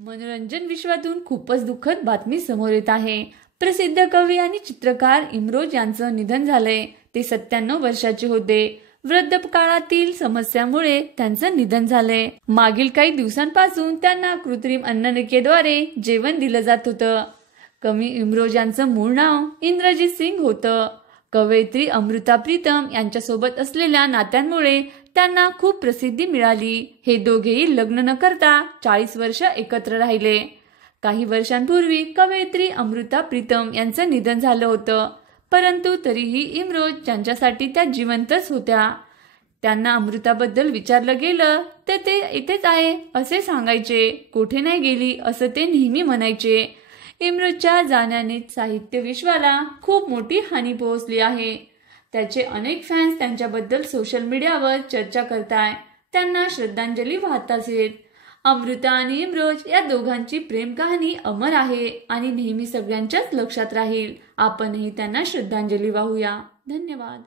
मनोरंजन विश्वातून खूपच दुःखद बातमी समोर येत आहे। प्रसिद्ध कवी आणि चित्रकार इमरोज यांचं निधन झालंय। ते 97 वर्षाचे होते। वृद्धकाळातील समस्यामुळे त्यांचं निधन झालंय। मागील काही दिवसांपासून त्यांना कृत्रिम अन्ननलिकेद्वारे जेवण दिलं जात होतं। कवी इमरोज यांचं मूळ नाव इंद्रजीत सिंग होतं। कवयित्री अमृता प्रीतम यांच्यासोबत असलेल्या नात्यांमुळे त्यांना खूप प्रसिद्धी मिळाली। हे दोघेही लग्न न करता 40 वर्ष एकत्र राहिले। काही वर्षांपूर्वी कवयित्री अमृता प्रीतम यांचं निधन झालं होतं, परंतु तरीही इमरोज ज्यांच्यासाठी त्या जिवंतच होत्या। त्यांना अमृताबद्दल विचारलं गेलं तर ते इथेच आहे असे सांगायचे, कुठे नाही गेली असं ते नेहमी म्हणायचे। इमरोजच्या जाण्याने साहित्य विश्वाला खूप मोठी हानी पोहोचली आहे। त्याचे अनेक फॅन्स त्यांच्याबद्दल सोशल मीडियावर चर्चा करताय, त्यांना श्रद्धांजली वाहत आहेत। अमृता आणि इमरोज या दोघांची प्रेम कहाणी अमर आहे आणि नेहमी सगळ्यांच्याच लक्षात राहील। आपणही त्यांना श्रद्धांजली वाहूया। धन्यवाद।